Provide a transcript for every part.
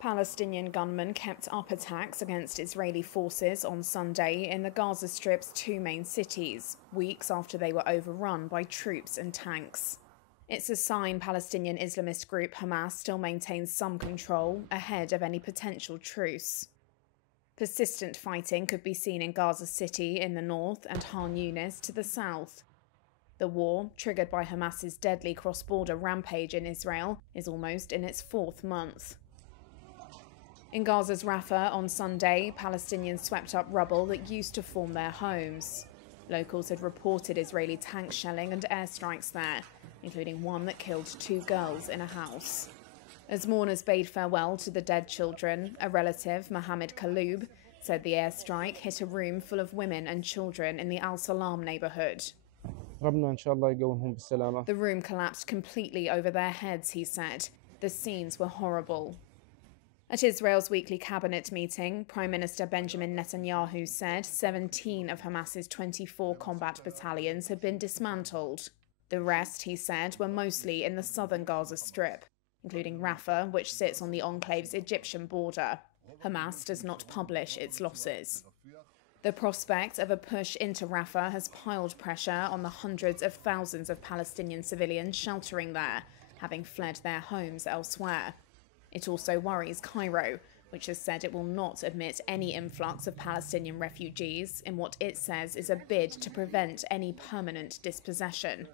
Palestinian gunmen kept up attacks against Israeli forces on Sunday in the Gaza Strip's two main cities, weeks after they were overrun by troops and tanks. It's a sign Palestinian Islamist group Hamas still maintains some control ahead of any potential truce. Persistent fighting could be seen in Gaza City in the north and Khan Yunis to the south. The war, triggered by Hamas's deadly cross-border rampage in Israel, is almost in its fourth month. In Gaza's Rafah on Sunday, Palestinians swept up rubble that used to form their homes. Locals had reported Israeli tank shelling and airstrikes there, including one that killed two girls in a house. As mourners bade farewell to the dead children, a relative, Mohammed Kaloub, said the airstrike hit a room full of women and children in the Al Salam neighborhood. The room collapsed completely over their heads, he said. The scenes were horrible. At Israel's weekly cabinet meeting, Prime Minister Benjamin Netanyahu said 17 of Hamas's 24 combat battalions had been dismantled. The rest, he said, were mostly in the southern Gaza Strip, including Rafah, which sits on the enclave's Egyptian border. Hamas does not publish its losses. The prospect of a push into Rafah has piled pressure on the hundreds of thousands of Palestinian civilians sheltering there, having fled their homes elsewhere. It also worries Cairo, which has said it will not admit any influx of Palestinian refugees in what it says is a bid to prevent any permanent dispossession.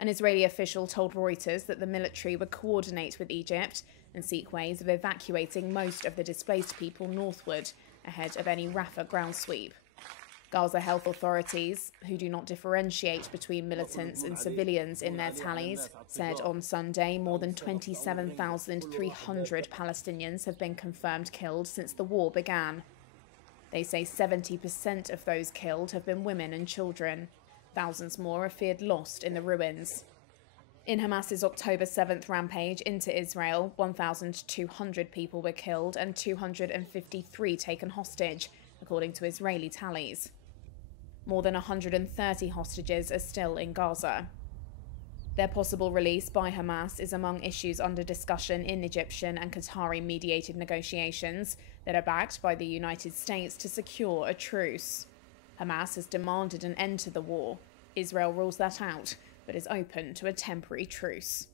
An Israeli official told Reuters that the military would coordinate with Egypt and seek ways of evacuating most of the displaced people northward ahead of any Rafah ground sweep. Gaza health authorities, who do not differentiate between militants and civilians in their tallies, said on Sunday more than 27,300 Palestinians have been confirmed killed since the war began. They say 70% of those killed have been women and children. Thousands more are feared lost in the ruins. In Hamas's October 7th rampage into Israel, 1,200 people were killed and 253 taken hostage, according to Israeli tallies. More than 130 hostages are still in Gaza. Their possible release by Hamas is among issues under discussion in Egyptian and Qatari-mediated negotiations that are backed by the United States to secure a truce. Hamas has demanded an end to the war. Israel rules that out, but is open to a temporary truce.